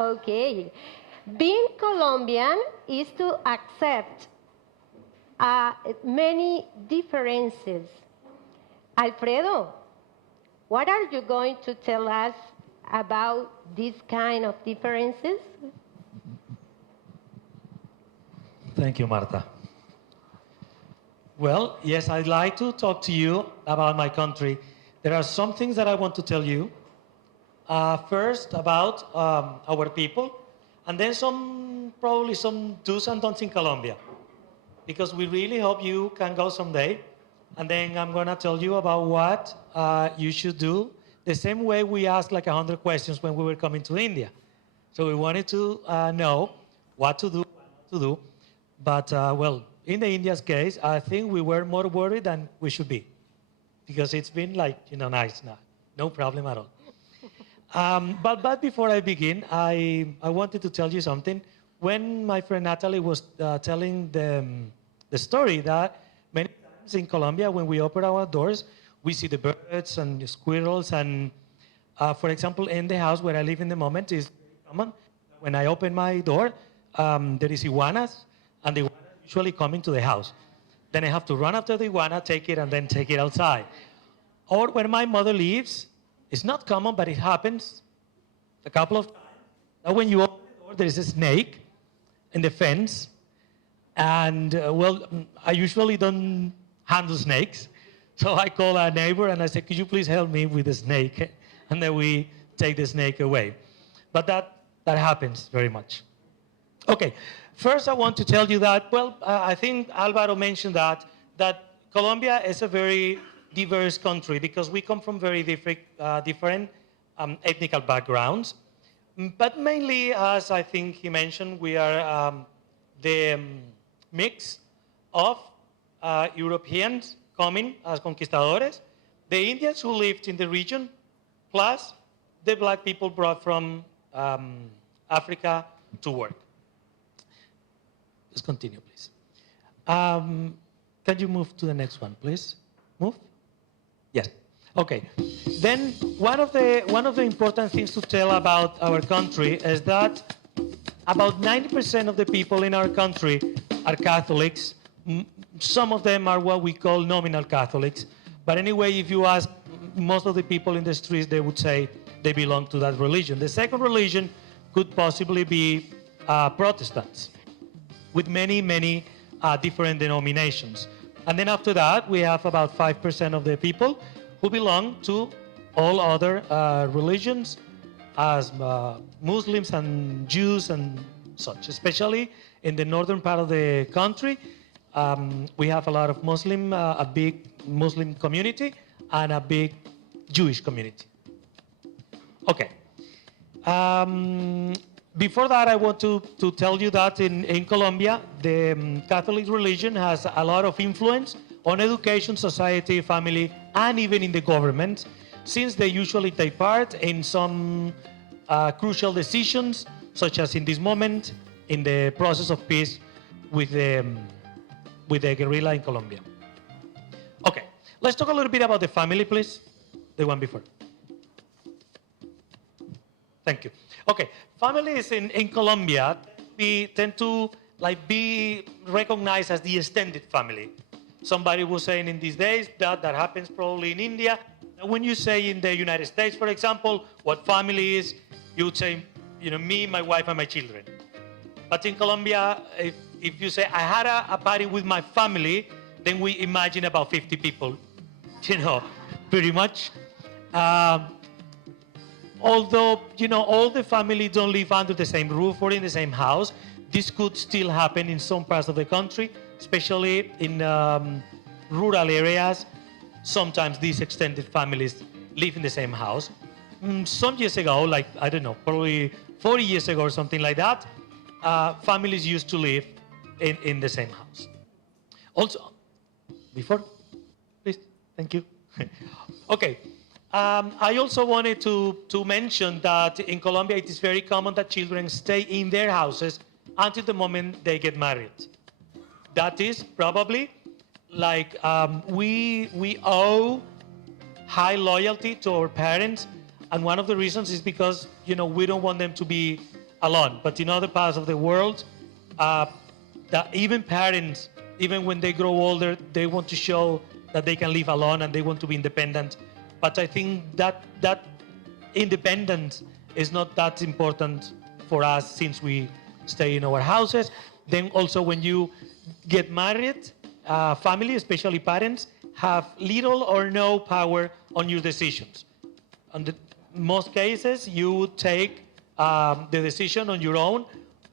Okay. Being Colombian is to accept many differences. Alfredo, what are you going to tell us about these kind of differences? Thank you, Marta. Well, yes, I'd like to talk to you about my country. There are some things that I want to tell you. First, about our people, and then probably some do's and don'ts in Colombia, because we really hope you can go someday. And then I'm gonna tell you about what you should do. The same way we asked like 100 questions when we were coming to India. So we wanted to know what to do, what not to do. But well, in the India's case, I think we were more worried than we should be, because it's been like, nice now. No problem at all. But before I begin, I wanted to tell you something. When my friend Natalie was telling the story that many times in Colombia, when we open our doors, we see the birds and the squirrels. And for example, in the house where I live in the moment, is very common. When I open my door, there is iguanas, and the iguanas usually come into the house. Then I have to run after the iguana, take it, and then take it outside. Or when my mother leaves, it's not common, but it happens a couple of times. Now, when you open the door, there is a snake in the fence. And, I usually don't handle snakes. So I call a neighbor and I say, could you please help me with the snake? And then we take the snake away. But that happens very much. Okay, first I want to tell you that, I think Alvaro mentioned that Colombia is a very diverse country because we come from very different ethnical backgrounds. But mainly, as I think he mentioned, we are the mix of Europeans coming as conquistadores, the Indians who lived in the region, plus the black people brought from Africa to work. Let's continue, please. Can you move to the next one, please? Move? Yes. Okay. Then one of the important things to tell about our country is that about 90% of the people in our country are Catholics. Some of them are what we call nominal Catholics. But anyway, if you ask most of the people in the streets, they would say they belong to that religion. The second religion could possibly be Protestants, with many different denominations. And then after that, we have about 5% of the people who belong to all other religions, as Muslims and Jews and such. Especially in the northern part of the country, we have a lot of a big Muslim community and a big Jewish community. Okay. Before that, I want to tell you that in Colombia, the Catholic religion has a lot of influence on education, society, family, and even in the government, since they usually take part in some crucial decisions, such as in this moment, in the process of peace with the guerrilla in Colombia. Okay, let's talk a little bit about the family, please. The one before. Thank you. Okay, families in Colombia, we tend to be recognized as the extended family. Somebody was saying in these days that happens probably in India. When you say in the United States, for example, what family is, you would say, me, my wife, and my children. But in Colombia, if you say, I had a party with my family, then we imagine about 50 people, pretty much. Although, all the family don't live under the same roof or in the same house, this could still happen in some parts of the country, especially in rural areas. Sometimes these extended families live in the same house. Some years ago, I don't know, probably 40 years ago or something like that, families used to live in the same house. Also, before, please, thank you. Okay. I also wanted to mention that in Colombia, it is very common that children stay in their houses until the moment they get married. That is probably we owe high loyalty to our parents, and one of the reasons is because we don't want them to be alone. But in other parts of the world, uh, that even parents, even when they grow older, they want to show that they can live alone and they want to be independent. But I think that independence is not that important for us since we stay in our houses. Then also when you get married, family, especially parents, have little or no power on your decisions. In most cases, you take the decision on your own,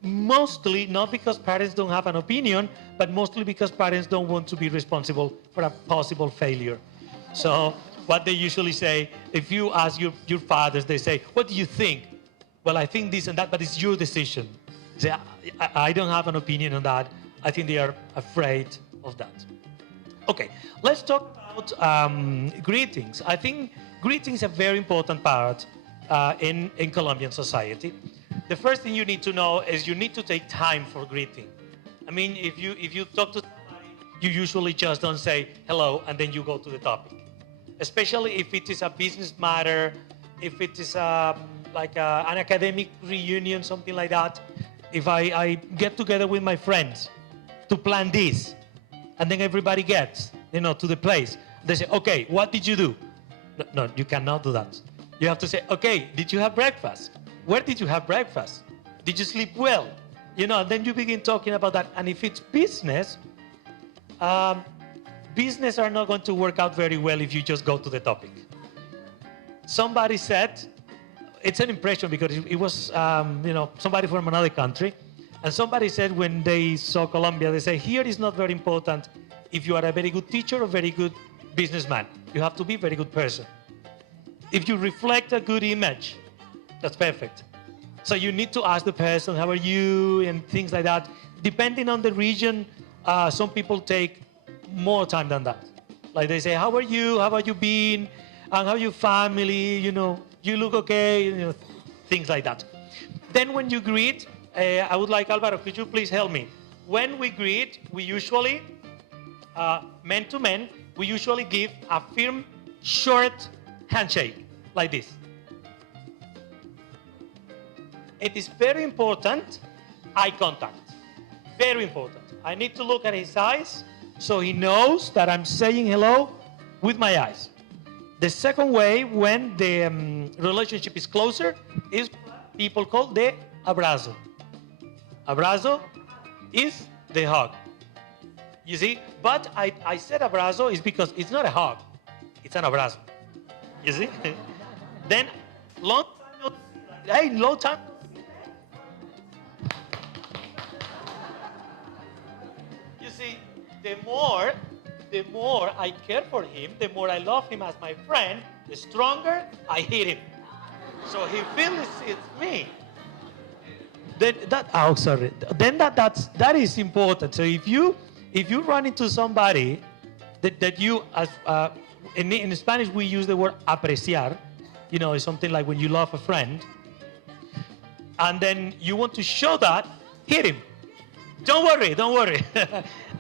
mostly not because parents don't have an opinion, but mostly because parents don't want to be responsible for a possible failure. So what they usually say, if you ask your fathers, they say, what do you think? Well, I think this and that, but it's your decision. They say, I don't have an opinion on that. I think they are afraid of that. Okay, let's talk about greetings. I think greetings are a very important part in Colombian society. The first thing you need to know is you need to take time for greeting. I mean, if you talk to somebody, you usually just don't say hello and then you go to the topic. Especially if it is a business matter, if it is an academic reunion, something like that. If I get together with my friends to plan this, and then everybody gets, to the place. They say, okay, what did you do? No, you cannot do that. You have to say, okay, did you have breakfast? Where did you have breakfast? Did you sleep well? Then you begin talking about that. And if it's business, business are not going to work out very well if you just go to the topic. Somebody said, it's an impression because it was, somebody from another country. And somebody said when they saw Colombia, they say, here is not very important if you are a very good teacher or very good businessman. You have to be a very good person. If you reflect a good image, that's perfect. So you need to ask the person, how are you, and things like that. Depending on the region, some people take more time than that. Like they say, how are you, how have you been, and how your family, you look okay, things like that. Then when you greet, I would like, Alvaro, could you please help me? When we greet, we usually, men to men, we usually give a firm, short handshake, like this. It is very important, eye contact. Very important. I need to look at his eyes so he knows that I'm saying hello with my eyes. The second way, when the relationship is closer, is what people call the abrazo. Abrazo is the hug. You see? But I said abrazo is because it's not a hug. It's an abrazo. You see? Then, long time no see. Hey, long time. You see, the more I care for him, the more I love him as my friend, the stronger I hit him. So he feels it's me. Then that is important. So if you run into somebody that you as in Spanish we use the word apreciar, it's something like when you love a friend, and then you want to show that, hit him. Don't worry.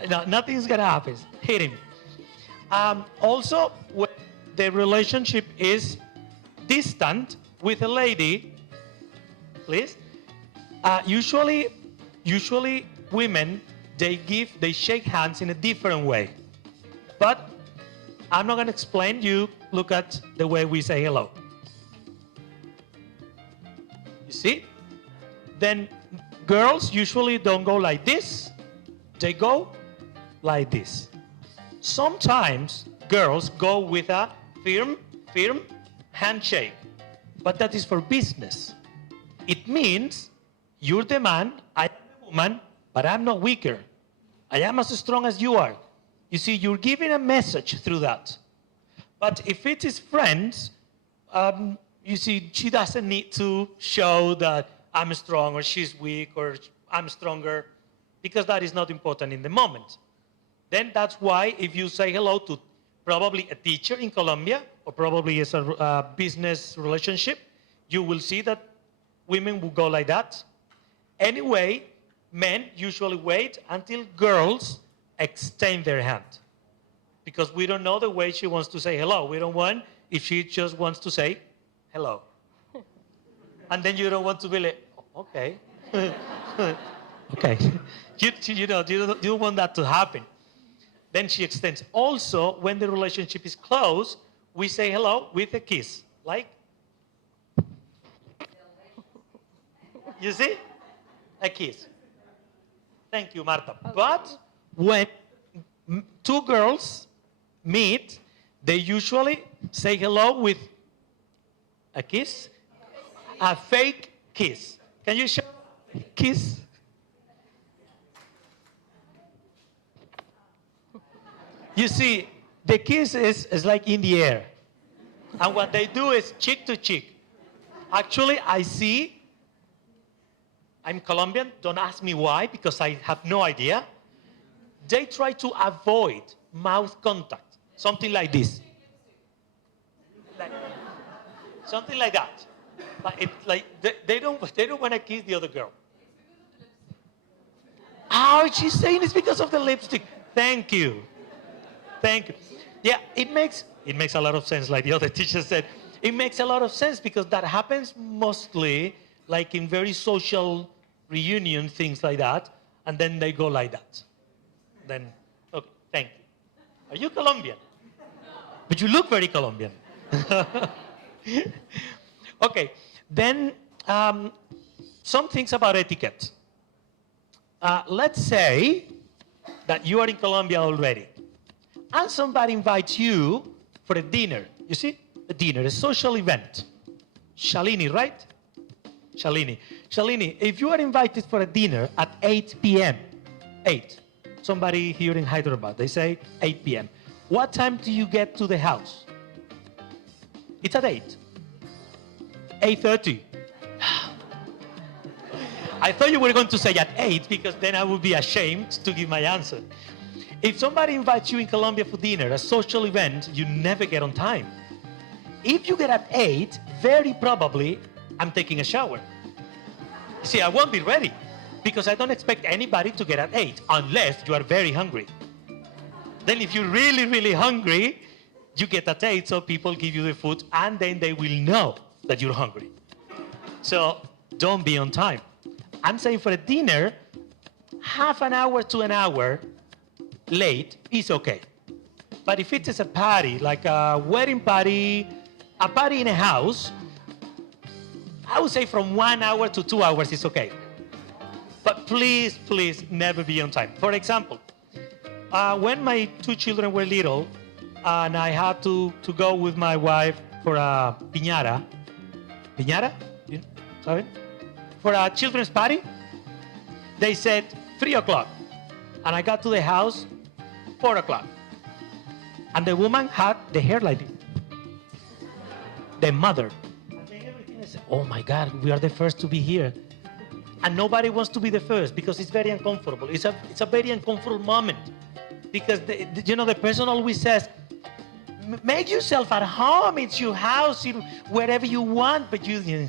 No, nothing's gonna happen. Hit him. Also, when the relationship is distant with a lady, please. Usually women, they shake hands in a different way. But I'm not going to explain. You look at the way we say hello. You see? Then girls usually don't go like this. They go like this. Sometimes girls go with a firm handshake. But that is for business. It means you're the man, I am the woman, but I'm not weaker. I am as strong as you are. You see, you're giving a message through that. But if it is friends, you see, she doesn't need to show that I'm strong or she's weak or I'm stronger, because that is not important in the moment. Then that's why if you say hello to probably a teacher in Colombia, or probably as a business relationship, you will see that women will go like that. Anyway, men usually wait until girls extend their hand, because we don't know the way she wants to say hello. We don't want if she just wants to say hello. And then you don't want to be like, Okay. Okay. You don't want that to happen. Then she extends. Also, when the relationship is close, we say hello with a kiss. Like, you see? A kiss. Thank you, Marta. Okay. But when two girls meet, they usually say hello with a kiss, a fake kiss. Can you show kiss? You see, the kiss is like in the air. And what they do is cheek to cheek. Actually, I see, I'm Colombian, don't ask me why, because I have no idea. They try to avoid mouth contact, something like this. Like, something like that. But they don't want to kiss the other girl. Oh, she's saying it's because of the lipstick. Thank you. Thank you. Yeah, it makes a lot of sense, like the other teacher said. It makes a lot of sense because that happens mostly like in very social reunion, things like that, and then they go like that. Then, okay, thank you. Are you Colombian? But you look very Colombian. Okay, then some things about etiquette. Let's say that you are in Colombia already, and somebody invites you for a dinner. You see, a dinner, a social event. Shalini, right? Shalini. Shalini, if you are invited for a dinner at 8 p.m., 8, somebody here in Hyderabad, they say 8 p.m. What time do you get to the house? It's at 8. 8:30. I thought you were going to say at 8 because then I would be ashamed to give my answer. If somebody invites you in Colombia for dinner, a social event, you never get on time. If you get at 8, very probably I'm taking a shower. See, I won't be ready because I don't expect anybody to get at 8 unless you are very hungry. Then if you're really, really hungry, you get at 8 so people give you the food and then they will know that you're hungry. So don't be on time. I'm saying for a dinner, half an hour to an hour late is okay. But if it is a party, like a wedding party, a party in a house, I would say from 1 hour to 2 hours is okay. But please, please never be on time. For example, when my two children were little and I had to go with my wife for a piñata, sorry? For a children's party, they said 3 o'clock. And I got to the house 4 o'clock. And the woman had the hair like this. The mother. And then everything is, oh my God, we are the first to be here. And nobody wants to be the first because it's very uncomfortable. It's a very uncomfortable moment. Because the person always says, make yourself at home. It's your house, wherever you want. But you,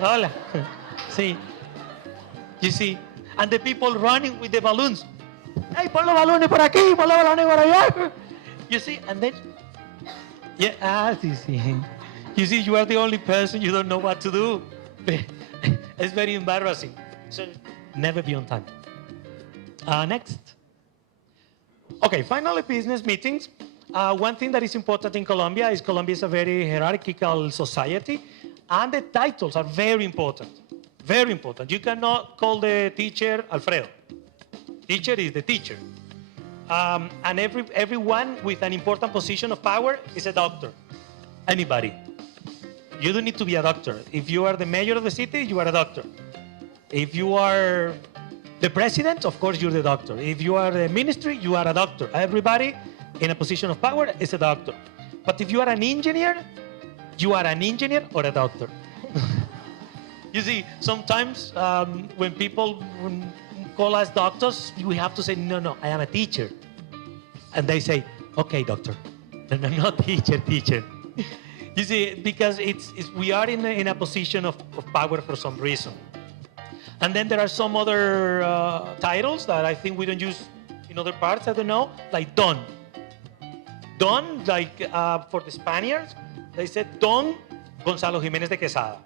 hola. See, you see, and the people running with the balloons. Hey, pon los balones por aquí, pon los balones por allá. You see, and then, sí. You see, you are the only person, you don't know what to do. It's very embarrassing. So never be on time. Next. Okay, finally, business meetings. One thing that is important in Colombia is a very hierarchical society, and the titles are very important. Very important. You cannot call the teacher Alfredo. Teacher is the teacher. And everyone with an important position of power is a doctor. Anybody. You don't need to be a doctor. If you are the mayor of the city, you are a doctor. If you are the president, of course you're the doctor. If you are the ministry, you are a doctor. Everybody in a position of power is a doctor. But if you are an engineer, you are an engineer or a doctor. You see, sometimes when people call us doctors, we have to say, no, I am a teacher. And they say, okay, doctor. No, not teacher. You see, because we are in a position of power for some reason. And then there are some other titles that I think we don't use in other parts, I don't know, like Don. Don, like for the Spaniards, they said Don Gonzalo Jiménez de Quesada.